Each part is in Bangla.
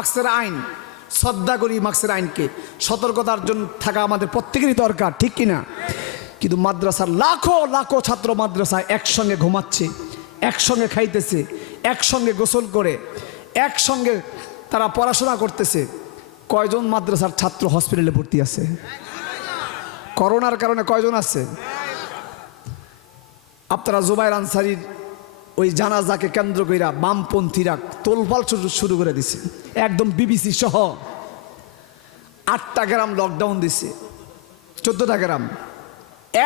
মার্ক্সের আইন শ্রদ্ধা করি, মার্ক্সের আইনকে সতর্কতার জন্য থাকা আমাদের প্রত্যেকেরই দরকার, ঠিক কিনা? কিন্তু মাদ্রাসার লাখো লাখো ছাত্র মাদ্রাসায় একসঙ্গে ঘুমাচ্ছে, একসঙ্গে খাইতেছে, একসঙ্গে গোসল করে, একসঙ্গে তারা পড়াশোনা করতেছে। কয়জন মাদ্রাসার ছাত্র হসপিটালে ভর্তি আছে? করোনার কারণে কয়জন আছে? আপনারা জুবায়ের আনসারীর ওই জানাজাকে কেন্দ্র কইরা বামপন্থীরা তোলপাল শুরু করে দিছে। একদম বিবিসি সহ 8টা গ্রাম লকডাউন দিছে, 14টা গ্রাম।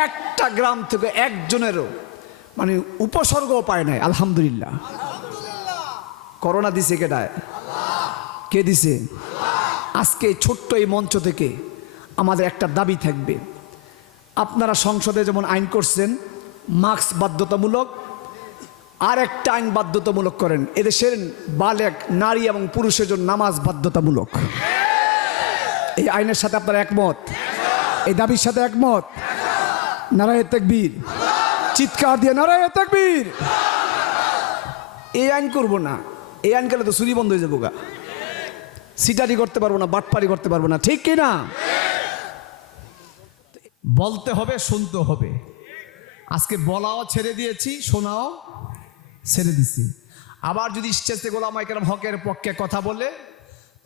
একটা গ্রাম থেকে একজনেরও মানে উপসর্গও পায় নাই। আলহামদুলিল্লাহ। করোনা দিছে কেডায়? কে দিছে? আজকে ছোট্ট এই মঞ্চ থেকে আমাদের একটা দাবি থাকবে, আপনারা সংসদে যেমন আইন করছেন মাস্ক বাধ্যতামূলক, আর একটা আইন বাধ্যতামূলক করেন, এদেশের বালেক নারী এবং পুরুষের জন্য নামাজ বাধ্যতামূলক। এই আইনের সাথে আপনারা একমত? এই দাবির সাথে একমত? নারায়ে তাকবীর, চিৎকার দিয়ে নারায়ে তাকবীর। এই আইন করব না, এই আইন করলে তো চুরি বন্ধ হয়ে যাবো গা, সিটারি করতে পারবো না, বাটপারি করতে পারবো না, ঠিক কি না? বলতে হবে, শুনতে হবে। আজকে বলাও ছেড়ে দিয়েছি, শোনাও ছেড়ে দিছি। আবার যদি স্টেজে গোলামায়ে কেরাম হকের পক্ষে কথা বলে,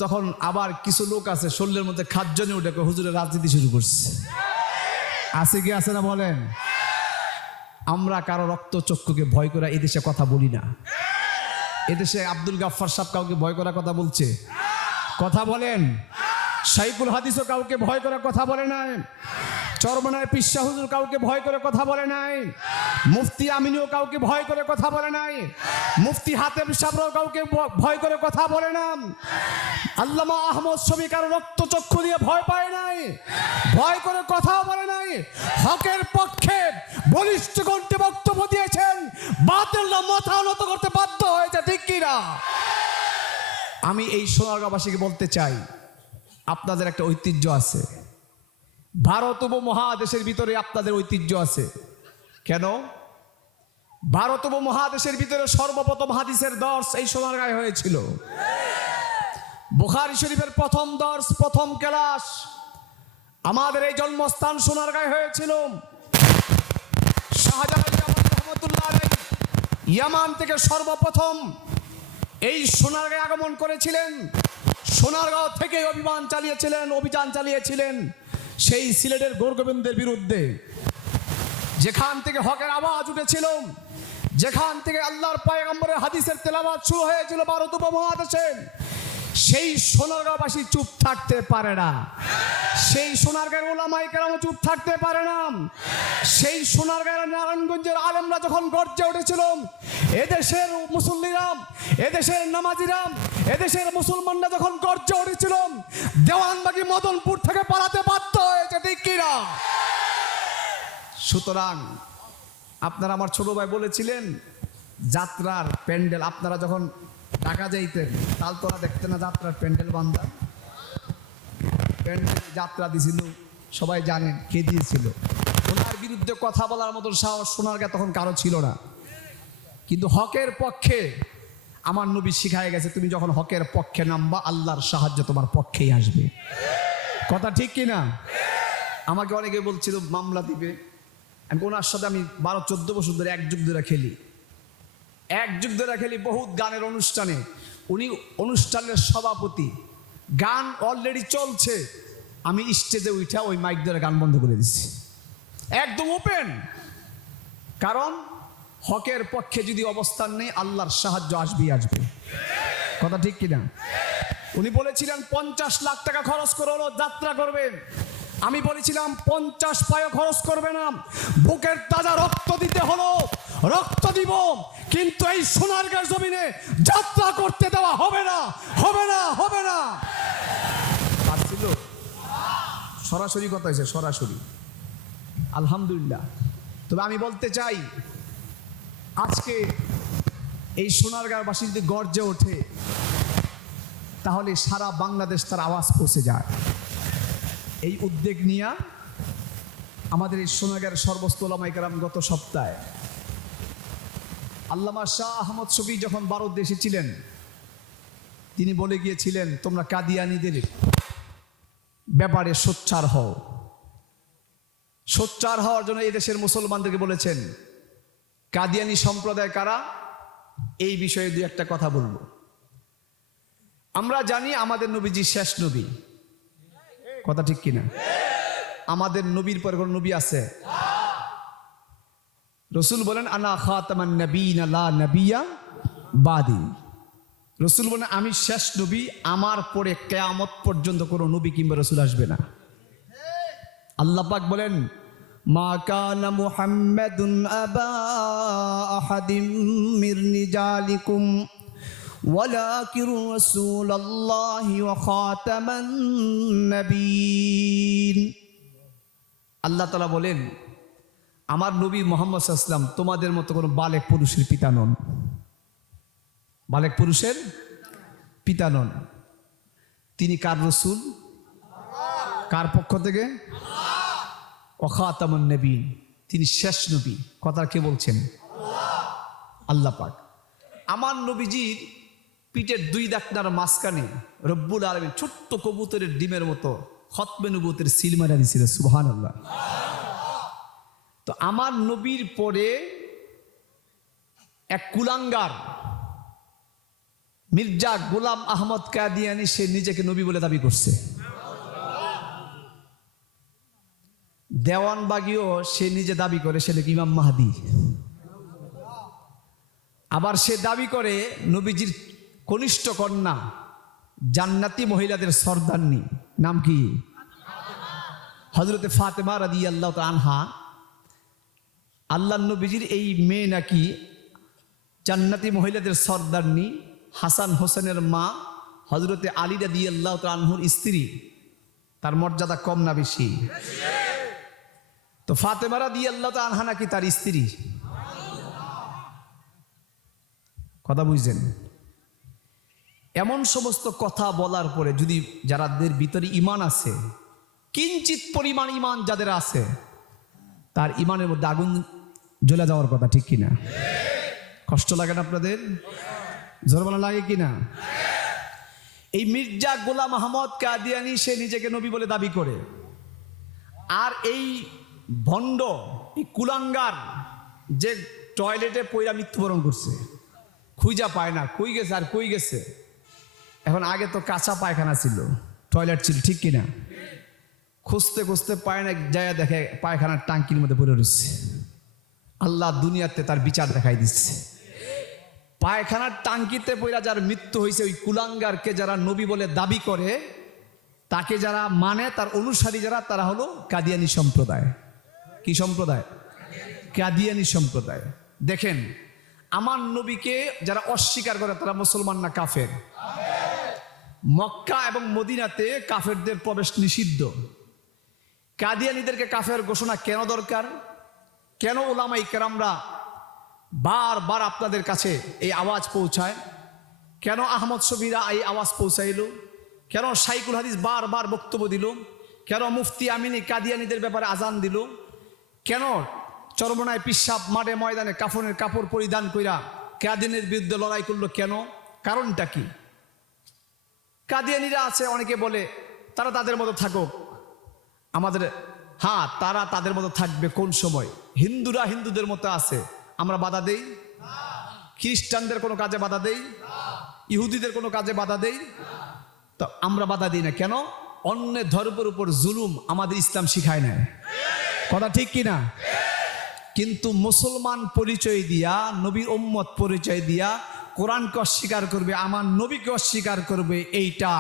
তখন আবার কিছু লোক আছে শরীরের মধ্যে খাদ্যনে উঠে হুজুরের রাজনীতি শুরু করছে। আছে কি আছে না বলেন? আমরা কারো রক্ত চক্ষুকে ভয় করে এদেশে কথা বলি না। এদেশে আব্দুল গাফফার সাহেব কাউকে ভয় করার কথা বলছে? কথা বলেন। শাইখুল হাদিসও কাউকে ভয় করে কথা বলে নাই। চরমনায় পিসা হুজুর কাউকে ভয় করে কথা বলে নাই। মুফতি আমিনও কাউকে ভয় করে কথা বলে নাই। মুফতি হাতেম সাহেবরাও কাউকে ভয় করে কথা বলে না। আল্লামা আহমদ শফী কারো রক্ত চক্ষু দিয়ে ভয় পায় নাই, ভয় করে কথা বলে নাই। হকের পক্ষে বলিষ্ঠ কণ্ঠে বক্তব্য দিয়েছেন, বাতিলরা মাথা নত করতে বাধ্য হয়েছে, ঠিক কিনা? আমি এই সোনারগাঁওবাসীকে বলতে চাই, আপনাদের একটা ঐতিহ্য আছে, ভারত উপমহাদেশের ভিতরে আপনাদের ঐতিহ্য আছে। কেন? ভারত উপমহাদেশের ভিতরে সর্বপ্রথম হাদিসের দর্স এই সোনারগাঁয়ে হয়েছিল। বুখারী শরীফের প্রথম দর্স, প্রথম ক্লাস আমাদের এই জন্মস্থান সোনারগাঁয়ে হয়েছিল। শাহজালাল রহমাতুল্লাহ আলাইহি ইয়ামান থেকে সর্বপ্রথম এই সোনারগাঁয়ে আগমন করেছিলেন। সোনারগাঁও থেকে অভিযান চালিয়েছিলেন সেই সিলেটের গোরগোবিন্দের বিরুদ্ধে, যেখান থেকে হকের আওয়াজ উঠেছিল, যেখান থেকে আল্লাহর পয়গম্বরের হাদিসের তেলাওয়াত শুরু হয়েছিল ভারত উপমহাদেশে। সেই সোনারগাঁওবাসী চুপ থাকতে পারে না, সেই সোনারগাঁয়ের উলামায়ে কেরাম চুপ থাকতে পারে না। সেই সোনারগাঁয়ের নারায়ণগঞ্জের আলেমরা যখন গর্জে উঠেছিল, এদেশের মুসল্লিরা, এদেশের নামাজিরা, এদেশের মুসলমানরা যখন গর্জে উঠেছিল, দেওয়ানবাগি মদনপুর থেকে পালাতে বাধ্য হয়েছে, ঠিক কিনা? সুতরাং আপনারা, আমার ছোট ভাই বলেছিলেন যাত্রার প্যান্ডেল, আপনারা যখন ঢাকা যাইতেন তালতলা দেখতেন না যাত্রার প্যান্ডেল বান্ধা? প্যান্ডেল যাত্রা দিছিল, সবাই জানেন কে দিয়েছিল। ওনার বিরুদ্ধে কথা বলার মতো সাহস সোনারগাঁ তখন কারো ছিল না। কিন্তু হকের পক্ষে আমার নবী শিখায় গেছে, তুমি যখন হকের পক্ষে নামবা আল্লাহর সাহায্য তোমার পক্ষেই আসবে। কথা ঠিক কিনা? আমাকে অনেকে বলছিল মামলা দিবে। ওনার সাথে আমি 12-14 বছর ধরে এক যুগ ধরে খেলি, বহুত গানের অনুষ্ঠানে। উনি অনুষ্ঠানের সভাপতি, গান অলরেডি চলছে, আমি স্টেজে উঠা ওই মাইক ধরে গান বন্ধ করে দিচ্ছি, একদম ওপেন। কারণ হকের পক্ষে যদি অবস্থান নেই আল্লাহর সাহায্য আসবেই আসবে। কথা ঠিক কিনা? উনি বলেছিলেন 50 লাখ টাকা খরচ করে হলো যাত্রা করবেন। আমি বলেছিলাম 50 পয়সা খরচ করবে না, বুকের তাজা রক্ত দিতে হলো, রক্ত দিব, কিন্তু এই সোনারগাঁর জমিনে যাত্রা করতে দেওয়া হবে না, হবে না, হবে না। সরাসরি কথা হয়েছে, সরাসরি। আলহামদুলিল্লাহ। তবে আমি বলতে চাই, আজকে এই সোনারগাঁওবাসী যদি গর্জে ওঠে, তাহলে সারা বাংলাদেশ তার আওয়াজ পৌঁছে যায়। এই উদ্যোগ নিয়ে আমাদের এই সোনারগাঁয়ের সর্বস্ত উলামায়ে কেরাম গত সপ্তাহে আল্লামা শাহ আহমদ শফী যখন ভারত দেশে ছিলেন, তিনি বলে গিয়েছিলেন তোমরা কাদিয়ানীদের ব্যাপারে সোচ্চার হও। সোচ্চার হওয়ার জন্য এই দেশের মুসলমানদেরকে বলেছেন। কাদিয়ানী সম্প্রদায় কারা, এই বিষয়ে দুই একটা কথা বলবো। আমরা জানি আমাদের নবীজি শেষ নবী, কথা ঠিক কিনা? আমাদের নবীর পরে কোন নবী আছে? রসুল বলেন আনা খাতামান নবীন লা নবিয়্যা বাদি। রসুল বলেন আমি শেষ নবী, আমার পরে কিয়ামত পর্যন্ত কোনো নবী কিংবা রসুল আসবে না। আল্লাহ পাক বলেন মা কানা মুহাম্মাদুন আবা আহাদিম মির রিজালিকুম ওয়ালাকিন রাসূলুল্লাহি ওয়া খাতামান নবিয়্যিন। আল্লাহ তাআলা বলেন আমার নবী মুহাম্মদ সাল্লাল্লাহু আলাইহি ওয়াসাল্লাম তোমাদের মতো কোনো বালেক পুরুষের পিতা নন। বালেক পুরুষের পিতা নন। তিনি কার রসুল? কার পক্ষ থেকে? ওয়া খাতামুন নবীন, তিনি শেষ নবী। কথা কে বলছেন? আল্লাহ পাক। আমার নবীজির পিঠের দুই দাকনার মাঝখানে রব্বুল আলামিন ছোট্ট কবুতরের ডিমের মতো খতমে নবুয়তের সিল মারা দিয়েছিল। সুবহানাল্লাহ। তো আমার নবীর পরে এক কুলাঙ্গার মির্জা গোলাম আহমদ কাদিয়ানী, সে নিজেকে নবী বলে দাবি করছে। দেওয়ানবাগীও সে নিজে দাবি করে সে নাকি ইমাম মাহদী। আবার সে দাবি করে নবীজির কনিষ্ঠ কন্যা জান্নাতি মহিলাদের সর্দারনি, নাম কি? হযরতে ফাতেমা রাদিয়াল্লাহু তাআলা আনহা। আল্লাহ নবীজির এই মেয়ে নাকি জান্নাতি মহিলাদের সর্দারনি, হাসান হোসেনের মা, হযরতে আলী রাদিয়াল্লাহু তাআলা আনহুর স্ত্রী। তার মর্যাদা কম না বেশি? তো ফাতেমা রাদিয়াল্লাহু তাআলা আনহা নাকি তার স্ত্রী। কথা বুঝছেন? এমন সমস্ত কথা বলার পরে যদি যাদের ভিতরে ঈমান আছে, কিঞ্চিত পরিমাণ ঈমান যাদের আছে, তার ঈমানের মধ্যে আগুন জ্বলে যাওয়ার কথা, ঠিক কিনা? কষ্ট লাগে না আপনাদের? জোরবানা লাগে কিনা? এই মির্জা গোলাম আহমদ কাদিয়ানী সে নিজেকে নবী বলে দাবি করে, আর এই ভণ্ড এই কুলাঙ্গার যে টয়লেটে পয়রা মৃত্যুবরণ করছে, খুঁজা পায় না, কই গেছে আর কই গেছে। এখন আগে তো কাঁচা পায়খানা ছিল, টয়লেট ছিল, ঠিক কিনা? খুঁজতে খুঁজতে পায় না, যায় দেখে পায়খানার টাঙ্কির মধ্যে পড়ে রয়েছে। আল্লাহ দুনিয়াতে তার বিচার দেখাই দিচ্ছে। পায়খানার টাঙ্কিতে পড়া যার মৃত্যু হয়েছে, ওই কুলাঙ্গারকে যারা নবী বলে দাবি করে, তাকে যারা মানে, তার অনুসারী যারা, তারা হলো কাদিয়ানী সম্প্রদায়। কি সম্প্রদায়? কাদিয়ানী সম্প্রদায়। দেখেন আমার নবীকে যারা অস্বীকার করে তারা মুসলমান না কাফের? মক্কা এবং মদিনাতে কাফেরদের প্রবেশ নিষিদ্ধ। কাদিয়ানীদেরকে কাফের ঘোষণা কেন দরকার? কেন উলামায়ে কেরামরা বারবার আপনাদের কাছে এই আওয়াজ পৌঁছায়? কেন আহমদ শফিরা এই আওয়াজ পৌঁছাইল? কেন শাইখুল হাদিস বারবার বক্তব্য দিল? কেন মুফতি আমিনী কাদিয়ানীদের ব্যাপারে আজান দিল? কেন চরমনায় পিসাব মাঠে ময়দানে কাফনের কাপড় পরিধান কইরা কাদিয়ানীর বিরুদ্ধে লড়াই করলো? কেন? কারণটা কি? কাদিয়ানীরা আছে, অনেকে বলে তারা তাদের মতো থাকুক, আমাদের, হ্যাঁ তারা তাদের মতো থাকবে। কোন সময়? হিন্দুরা হিন্দুদের মতো আছে, আমরা বাধা দেই? খ্রিস্টানদের কোনো কাজে বাধা দেই? ইহুদিদের কোনো কাজে বাধা দেই? তো আমরা বাধা দিই না কেন? অন্যের ধর্মের উপর জুলুম আমাদের ইসলাম শিখায় না। কথা ঠিক কিনা? কিন্তু মুসলমান পরিচয় দিয়া, নবীর উম্মত পরিচয় দিয়া কোরআনকে অস্বীকার করবে, আমার নবীকে অস্বীকার করবে, এইটা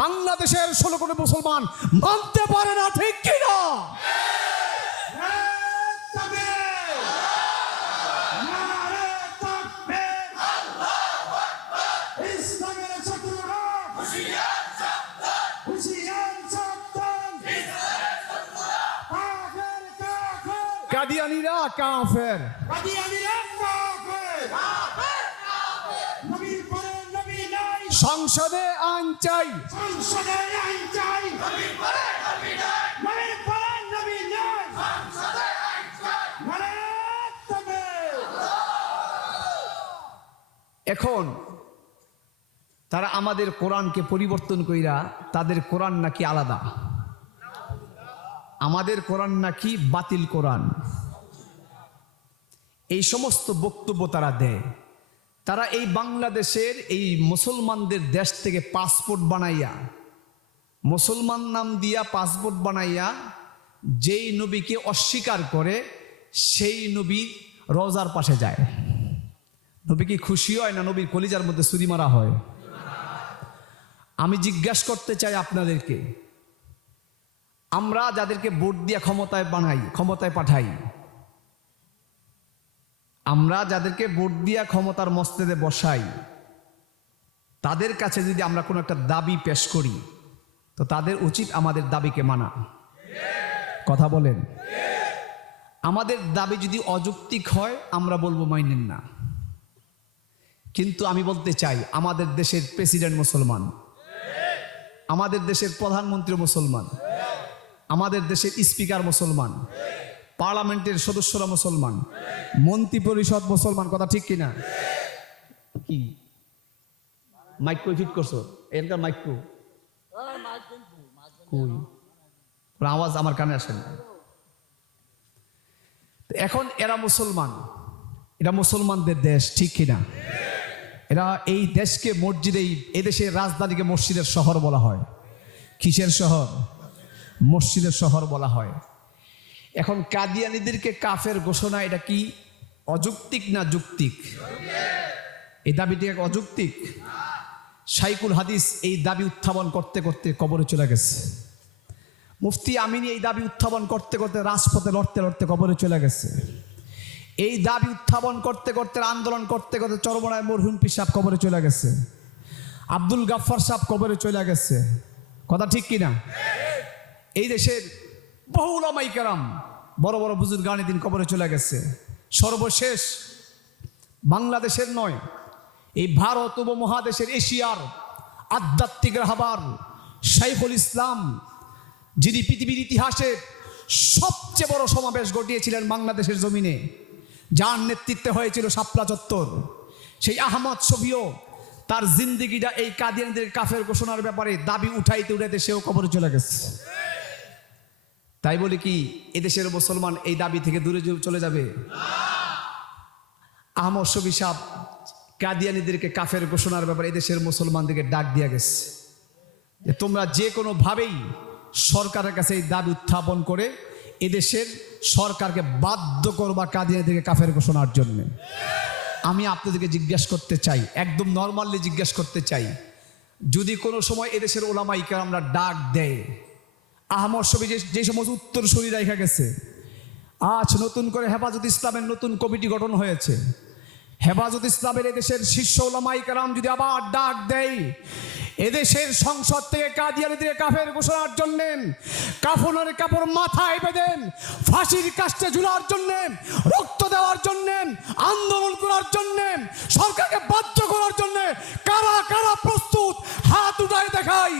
বাংলাদেশের 16 কোটি মুসলমান মানতে পারে না, ঠিক কিনা? কাদিয়ানীরা কাফের। সংসদে আইন চাই, এখন তারা আমাদের কোরআনকে পরিবর্তন কইরা তাদের কোরআন নাকি আলাদা, আমাদের কোরআন নাকি বাতিল কোরআন, এই সমস্ত বক্তব্য তারা দেয়। তারা এই বাংলাদেশের এই মুসলমানদের দেশ থেকে পাসপোর্ট বানাইয়া, মুসলমান নাম দিয়া পাসপোর্ট বানাইয়া যেই নবীকে অস্বীকার করে সেই নবী রওজার পাশে যায়। নবী কি খুশি হয় না নবীর কলিজার মধ্যে ছুরি মারা হয়? আমি জিজ্ঞাসা করতে চাই আপনাদেরকে, আমরা যাদেরকে ভোট দিয়া ক্ষমতায় পাঠাই, আমরা যাদেরকে ভোট দিয়া ক্ষমতার মসনদে বসাই, তাদের কাছে যদি আমরা কোনো একটা দাবি পেশ করি তো তাদের উচিত আমাদের দাবিকে মানা। কথা বলেন। আমাদের দাবি যদি অযৌক্তিক হয় আমরা বলবো মাইনেন না, কিন্তু আমি বলতে চাই আমাদের দেশের প্রেসিডেন্ট মুসলমান, আমাদের দেশের প্রধানমন্ত্রী মুসলমান, আমাদের দেশের স্পিকার মুসলমান, পার্লামেন্টের সদস্যরা মুসলমান, মন্ত্রী পরিষদ মুসলমান। কথা ঠিক কিনা? কি মাইক কই ফিট করছো? এখানকার মাইক কই? আওয়াজ আমার কানে আসে না। এখন এরা মুসলমান, এটা মুসলমানদের দেশ, ঠিক কিনা? এরা এই দেশকে মসজিদে, এদেশের রাজধানীকে মসজিদের শহর বলা হয়। কিসের শহর? মসজিদের শহর বলা হয়। এখন কাদিয়ানীদেরকে কাফের ঘোষণা, এটা কি অযৌক্তিক না যৌক্তিক? এই দাবিটি অযৌক্তিক। শাইখুল হাদিস এই দাবি উত্থাপন করতে করতে কবরে চলে গেছে। মুফতি আমিনী এই দাবি উত্থাপন করতে করতে রাজপথে লড়তে লড়তে কবরে চলে গেছে। এই দাবি উত্থাপন করতে করতে, আন্দোলন করতে করতে চরমনায় মরহুম পীর সাহেব কবরে চলে গেছে, আব্দুল গাফফার সাহেব কবরে চলে গেছে। কথা ঠিক কিনা? এই দেশের বহু উলামায়ে কেরাম, বড় বড় বুজুর্গানে দিন কবরে চলে গেছে। সর্বশেষ বাংলাদেশের নয়, এই ভারত উপমহাদেশের, এশিয়ার আধ্যাত্মিক রাহবার শাইখুল ইসলাম, যিনি পৃথিবীর ইতিহাসে সবচেয়ে বড় সমাবেশ ঘটিয়েছিলেন বাংলাদেশের জমিনে, যার নেতৃত্বে হয়েছিল শাপলা চত্বর, সেই আহমদ শফিও তার জিন্দেগিটা এই কাদিয়ানীদের কাফের ঘোষণার ব্যাপারে দাবি উঠাইতে সেও কবরে চলে গেছে। তাই বলে কি এদেশের মুসলমান এই দাবি থেকে দূরে চলে যাবে? আহমদ শফি সাহেব কাদিয়ানীদেরকে কাফের ঘোষণার ব্যাপারে এদেশের মুসলমানদেরকে ডাক দিয়া গেছে যে তোমরা যে কোনোভাবেই সরকারের কাছে এই দাবি উত্থাপন করে এদেশের সরকারকে বাধ্য করবা কাদিয়ানীদেরকে কাফের ঘোষণার জন্য। আমি আপনাদেরকে জিজ্ঞাসা করতে চাই, একদম নর্মালি জিজ্ঞাসা করতে চাই, যদি কোনো সময় এদেশের ওলামায়ে কেরামরা ডাক দেয়, আহমদ শফি যে সমস্ত উত্তরসূরি রেখে গেছে, আজ নতুন করে হেফাজত ইসলামের নতুন কমিটি গঠন হয়েছে, হেফাজত ইসলামের এদেশের শীর্ষ ওলামায়ে কেরাম যদি আবার ডাক দেয় এদেশের সংসদ থেকে কাদিয়ানীদের কাফের ঘোষণার জন্য, কাফনের কাপড় মাথায় বেঁধেন ফাঁসির কাস্টে ঝুলার জন্য, রক্ত দেওয়ার জন্য, আন্দোলন করার জন্য, সরকারকে বাধ্য করার জন্য কারা কারা প্রস্তুত হাত উঠায় দেখাই।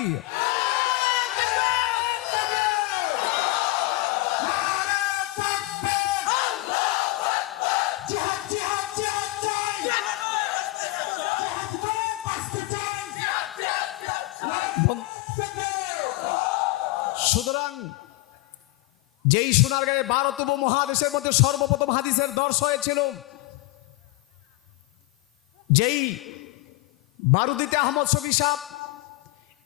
সুতরাং যেই সোনারগাঁয়ে ভারত উপমহাদেশের মধ্যে সর্বপ্রথম হাদিসের দর্শ হয়েছিল, যেই বারুদিতে আহমদ শফি সাহেব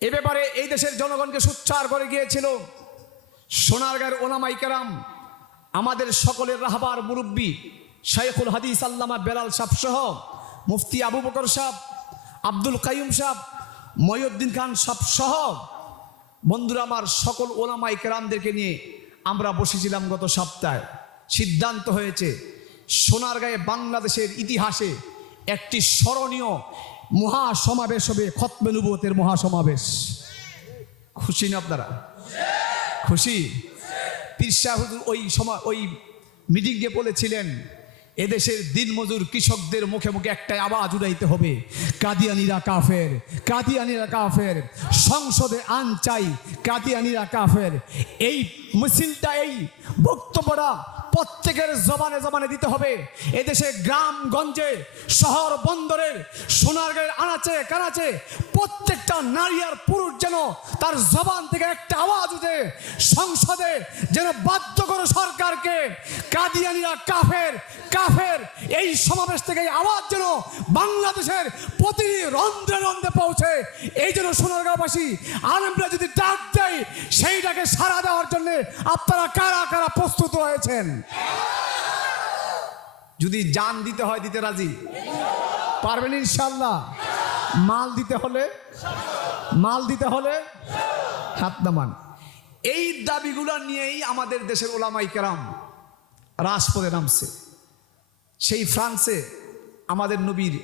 এ ব্যাপারে এই দেশের জনগণকে সোচ্চার করে গিয়েছিল, সোনারগাঁয়ের ওলামায়ে কেরাম, আমাদের সকলের রাহবার মুরব্বী শাইখুল হাদিস আল্লামা বেলাল সাহেব সহ মুফতি আবু বকর সাহেব, আব্দুল কাইয়ুম সাহেব, মহিউদ্দিন খান সাহেব সহ বন্ধুরা আমার, সকল ওলামায়ে কেরামদেরকে নিয়ে আমরা বসেছিলাম গত সপ্তাহে। সিদ্ধান্ত হয়েছে সোনারগাঁয়ে বাংলাদেশের ইতিহাসে একটি স্মরণীয় মহাসমাবেশ হবে, খতমে নবুয়তের মহাসমাবেশ। খুশি না আপনারা? খুশি? পীর সাহেব ওই মিটিংয়ে বলেছিলেন এদেশের দিনমজুর কৃষকদের মুখে মুখে একটাই আওয়াজ উঠাইতে হবে, কাদিয়ানীরা কাফের, কাদিয়ানীরা কাফের, সংসদে আইন চাই, কাদিয়ানীরা কাফের। এই মিছিলটা, এই বক্তব্যটা প্রত্যেকের জবানে জবানে দিতে হবে। এদেশে গ্রামগঞ্জে শহর বন্দরের সোনারগাঁয়ের আনাচে কানাচে প্রত্যেকটা নারী আর পুরুষ যেন তার জবান থেকে একটা আওয়াজ উঠে, সংসদে যেন বাধ্য করে সরকারকে কাদিয়ানীরা কাফের কাফের, এই সমাবেশ থেকে এই আওয়াজ যেন বাংলাদেশের প্রতিটি রন্ধ্রে রন্ধ্রে পৌঁছে। এই জন্য সোনারগাঁওবাসী আলেমরা যদি ডাক দেয় সেইটাকে সাড়া দেওয়ার জন্য আপনারা কারা কারা প্রস্তুত হয়েছেন? যদি জান দিতে হয় দিতে রাজি পারবেন ইনশাল্লাহ? মাল দিতে হলে হাত নামান। এই দাবিগুলো নিয়েই আমাদের দেশের ওলামায়ে কেরাম রাজপথে নামছে। সেই ফ্রান্সে আমাদের নবীর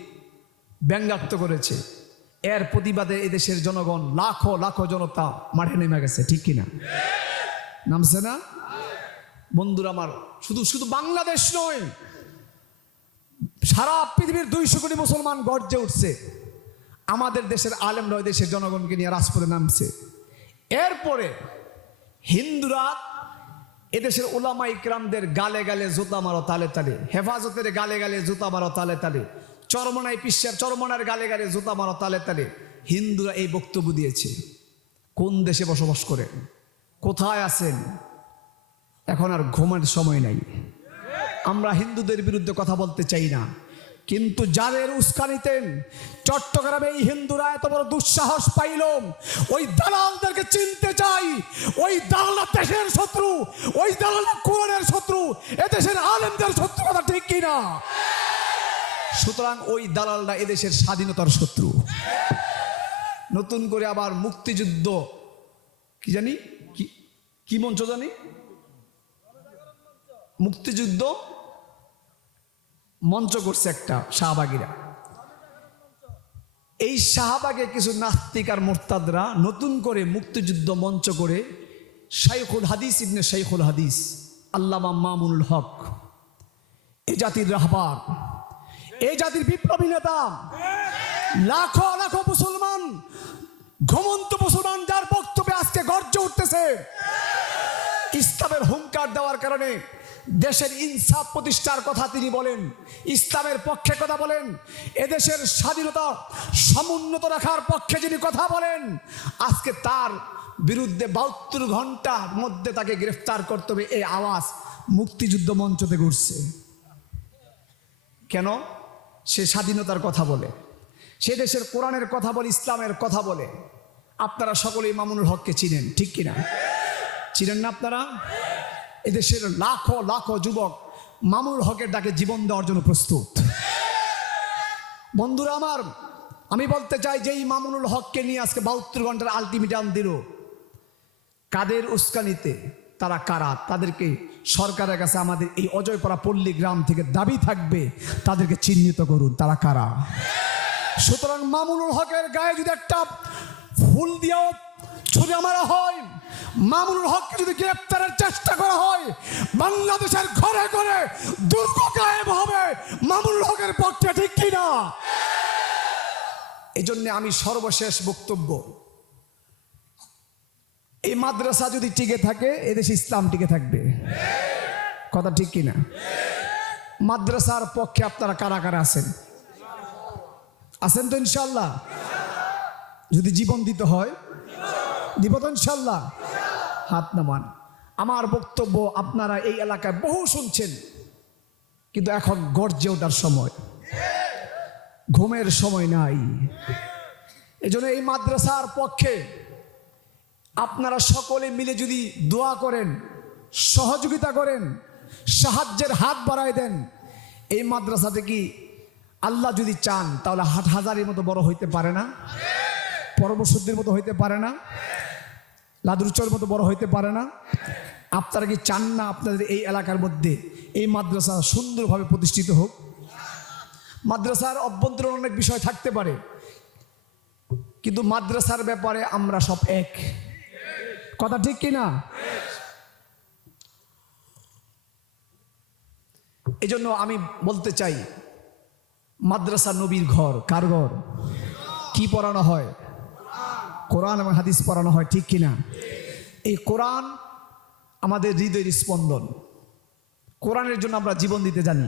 ব্যঙ্গাত্ম করেছে, এর প্রতিবাদে এদেশের জনগণ লাখো লাখো জনতা মাঠে নেমে গেছে, ঠিক কিনা? নামছে না বন্ধুরা আমার? শুধু বাংলাদেশ নয়, সারা পৃথিবীর 200 কোটি মুসলমান গর্জে উঠছে। আমাদের দেশের আলেমরা ওই দেশের জনগণকে নিয়ে রাজপথে নামছে। এরপরে হিন্দুরা এদেশের ওলামায়ে কেরামদের গালে গালে জুতা মারো তালে তালে, হেফাজতের গালে গালে জুতা মারো তালে তালে, চরমনায় পিসের চরমনার গালে গালে জুতা মারো তালে তালে হিন্দুরা এই বক্তব্য দিয়েছে। কোন দেশে বসবাস করেন, কোথায় আছেন? এখন আর ঘুমার সময় নাই। আমরা হিন্দুদের বিরুদ্ধে কথা বলতে চাই না, কিন্তু যাদের উস্কানিতেন চট্টগ্রামে এই হিন্দুরা এত বড় দুঃসাহস পাইল, ওই দালালদেরকে চিনতে চাই। ওই দালালরা দেশের শত্রু, ওই দালালরা কোরআনের শত্রু, এদেশের আলেমদের শত্রু, কথা ঠিক কিনা? সুতরাং ওই দালালরা এদেশের স্বাধীনতার শত্রু। নতুন করে আবার মুক্তিযুদ্ধ কি জানি কি মঞ্চ জানি, মুক্তিযুদ্ধ মঞ্চ করছে একটা শাহবাগীরা। এই শাহবাগে কিছু নাস্তিক আর মোরতাদরা নতুন করে মুক্তিযুদ্ধ মঞ্চ করে শাইখুল হাদিস ইবনে শাইখুল হাদিস আল্লামা মামুনুল হক, এই জাতির রাহবার, এই জাতির বিপ্লবী নেতা, লাখো লাখো মুসলমান, ঘুমন্ত মুসলমান যার বক্তব্যে আজকে গর্জে উঠতেছে, ইসলামের হুঙ্কার দেওয়ার কারণে দেশের ইনসাফ প্রতিষ্ঠার কথা তিনি বলেন, ইসলামের পক্ষে কথা বলেন, এদেশের স্বাধীনতা সমুন্নত রাখার পক্ষে যিনি কথা বলেন, আজকে তার বিরুদ্ধে 72 ঘন্টার মধ্যে তাকে গ্রেফতার করতে হবে, এই আওয়াজ মুক্তিযুদ্ধ মঞ্চ থেকে উঠছে। কেন? সে স্বাধীনতার কথা বলে, সে দেশের কোরআনের কথা বলে, ইসলামের কথা বলে। আপনারা সকলেই মামুনুল হককে চিনেন, ঠিক কিনা? চিনেন না আপনারা? এদেশের লাখো লাখো যুবক মামুনুল হকের ডাকে জীবন দেওয়ার জন্য প্রস্তুত। বন্ধুরা আমার, আমি বলতে চাই যে এই মামুনুল হককে নিয়ে আজকে 72 ঘন্টার আলটিমেটাম দিল, কাদের উস্কানিতে? তারা কারা? তাদেরকে সরকারের কাছে আমাদের এই অজয়পাড়া পল্লী গ্রাম থেকে দাবি থাকবে, তাদেরকে চিহ্নিত করুন তারা কারা। সুতরাং মামুনুল হকের গায়ে যদি একটা ফুল দিয়েও ছুরি মারা হয়, মামুনুল হককে যদি গ্রেফতারের চেষ্টা করা হয়, বাংলাদেশের ঘরে ঘরে দুর্গ কায়েম হবে মামুনুল হকের পক্ষে, ঠিক কিনা? এই জন্য আমি সর্বশেষ বক্তব্য, এই মাদ্রাসা যদি টিকে থাকে এদেশে ইসলাম টিকে থাকবে, কথা ঠিক কিনা? মাদ্রাসার পক্ষে আপনারা কারা কারা আছেন? আছেন তো ইনশাল্লাহ? যদি জীবন দিতে হয় দিব তো ইনশাল্লাহ? হাত নামান। আমার বক্তব্য আপনারা এই এলাকায় বহু শুনছেন, কিন্তু এখন গর্জে ওঠার সময়, ঘুমের সময় নাই। এজন্য এই মাদ্রাসার পক্ষে আপনারা সকলে মিলে যদি দোয়া করেন, সহযোগিতা করেন, সাহায্যের হাত বাড়ায় দেন, এই মাদ্রাসাতে কি আল্লাহ যদি চান তাহলে হাটহাজারির মতো বড় হইতে পারে না? পরবশুদ্ধির মতো হইতে পারে না? লাদুরচর মতো বড় হইতে পারে না? আপনারা কি চান না আপনাদের এই এলাকার মধ্যে এই মাদ্রাসা সুন্দরভাবে প্রতিষ্ঠিত হোক? মাদ্রাসার অভ্যন্তরে অনেক বিষয় থাকতে পারে, কিন্তু মাদ্রাসার ব্যাপারে আমরা সব এক, কথা ঠিক কিনা? এই জন্য আমি বলতে চাই, মাদ্রাসা নবীর ঘর। কার ঘর? কি পড়ানো হয়? কোরআন এবং হাদিস পড়ানো হয়, ঠিক কিনা? এই কোরআন আমাদের হৃদয়ের স্পন্দন, কোরআনের জন্য আমরা জীবন দিতে জানি,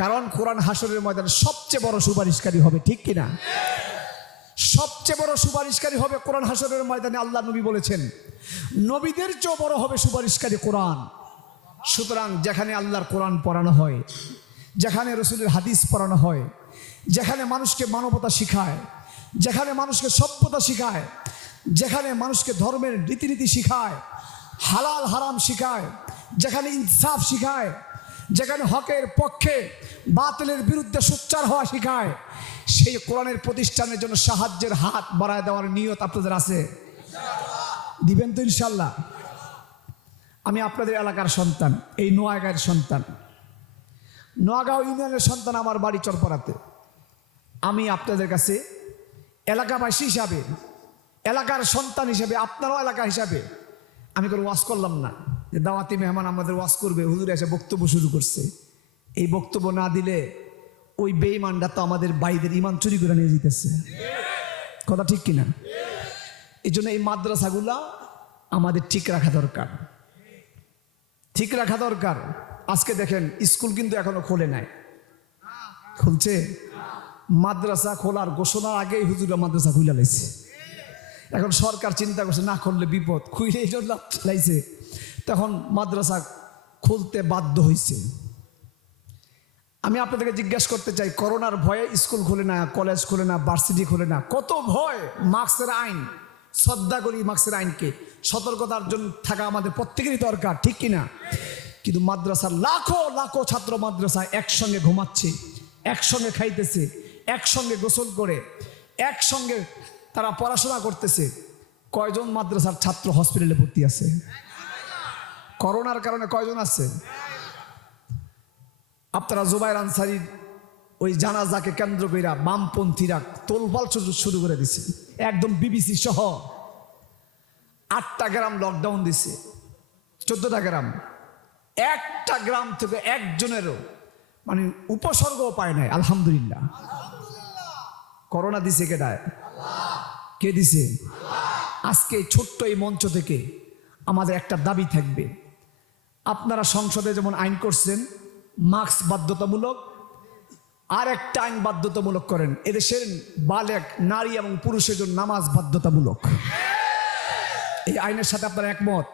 কারণ কোরআন হাসরের ময়দানে সবচেয়ে বড় সুপারিশকারী হবে, ঠিক কিনা? সবচেয়ে বড় সুপারিশকারী হবে কোরআন হাসরের ময়দানে। আল্লাহ নবী বলেছেন নবীদের চেয়েও বড় হবে সুপারিশকারী কোরআন। সুতরাং যেখানে আল্লাহর কোরআন পড়ানো হয়, যেখানে রসুলের হাদিস পড়ানো হয়, যেখানে মানুষকে মানবতা শিখায়, যেখানে মানুষকে সভ্যতা শিখায়, যেখানে মানুষকে ধর্মের রীতিনীতি শিখায়, হালাল হারাম শিখায়, যেখানে ইনসাফ শিখায়, যেখানে হকের পক্ষে বাতিলের বিরুদ্ধে সোচ্চার হওয়া শিখায়, সেই কোরআনের প্রতিষ্ঠানের জন্য সাহায্যের হাত বাড়ায় দেওয়ার নিয়ত আপনাদের আছে? দিবেন তো ইনশাল্লাহ? আমি আপনাদের এলাকার সন্তান, এই নোয়াগাঁয়ের সন্তান, নোয়াগাঁও ইউনিয়নের সন্তান, আমার বাড়ি চরপাড়াতে। আমি আপনাদের কাছে এলাকাবাসী হিসাবে, এলাকার সন্তান হিসাবে, আপনারাও এলাকা হিসাবে আমি কোনো ওয়াজ করলাম না যে দাওয়াতি মেহমান আমাদের ওয়াজ করবে, হুজুর এসে বক্তব্য শুরু করছে। এই বক্তব্য না দিলে ওই বেঈমানরা তো আমাদের ভাইদের ইমান চুরি করে নিয়ে যেতেছে, কথা ঠিক কিনা? এই জন্য এই মাদ্রাসাগুলা আমাদের ঠিক রাখা দরকার, ঠিক রাখা দরকার। আজকে দেখেন স্কুল কিন্তু এখনো খোলে নাই, খুলছে? মাদ্রাসা খোলার ঘোষণার আগেই হুজুরা মাদ্রাসা খুলে লাইছে। এখন সরকার চিন্তা করছে না খুললে বিপদ, খুলে এই জন্য লাইছে, তখন মাদ্রাসা খুলতে বাধ্য হয়েছে। আমি আপনাদেরকে জিজ্ঞাসা করতে চাই, করোনার ভয়ে স্কুল খোলে না, কলেজ খোলে না, ভার্সিটি খোলে না, কত ভয়! মাস্কের আইন, শ্রদ্ধা করি মাস্কের আইনকে, সতর্কতার জন্য থাকা আমাদের প্রত্যেকেরই দরকার, ঠিক কিনা? কিন্তু মাদ্রাসার লাখো লাখো ছাত্র মাদ্রাসায় একসঙ্গে ঘুমাচ্ছে, একসঙ্গে খাইতেছে, একসঙ্গে গোসল করে, একসঙ্গে তারা পড়াশোনা করতেছে। কয়জন মাদ্রাসার ছাত্র হসপিটালে ভর্তি আছে? করোনার কারণে কয়জন আছে? আপনারা জুবায়ের আনসারীর ওই জানাজাকে কেন্দ্র কইরা বামপন্থীরা তোলপাল শুরু করে দিছে, একদম বিবিসি সহ 8টা গ্রাম লকডাউন দিছে, 14টা গ্রাম, একটা গ্রাম থেকে একজনেরও মানে উপসর্গও পায় নাই। আলহামদুলিল্লাহ। করোনা দিছে কেডায়? কে দিছে? আজকে ছোট্ট এই মঞ্চ থেকে আমাদের একটা দাবি থাকবে, আপনারা সংসদে যেমন আইন করছেন মাস্ক বাধ্যতামূলক, আর একটা আইন বাধ্যতামূলক করেন, এদেশের বালেক নারী এবং পুরুষের জন্য নামাজ বাধ্যতামূলক। এই আইনের সাথে আপনারা একমত?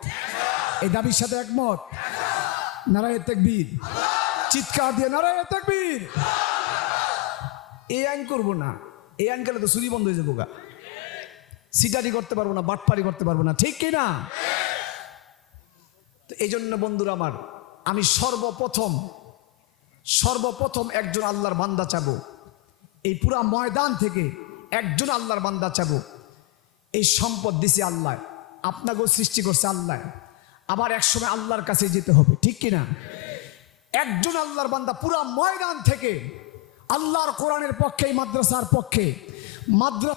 এই দাবির সাথে একমত? নারায়ে তাকবীর, চিৎকার দিয়ে নারায়ে তাকবীর। এই আইন করব না, এই আইন করলে তো চুরি বন্ধ হয়ে যাবো, সিটারি করতে পারবো না, বাটপারি করতে পারবো না, ঠিক কিনা? তো এই জন্য বন্ধুরা আমার, আমি সর্বপ্রথম একজন আল্লাহর বান্দা চাবো, এই পুরা ময়দান থেকে একজন আল্লাহর বান্দা চাবো। এই সম্পদ দিছে আল্লাহ, আপনাকেও সৃষ্টি করছে আল্লাহ, আবার একসময় আল্লাহর কাছে যেতে হবে, ঠিক কিনা? একজন আল্লাহর বান্দা পুরা ময়দান থেকে আল্লাহর কোরআনের পক্ষে, এই মাদ্রাসার পক্ষে, মাদ্রাসা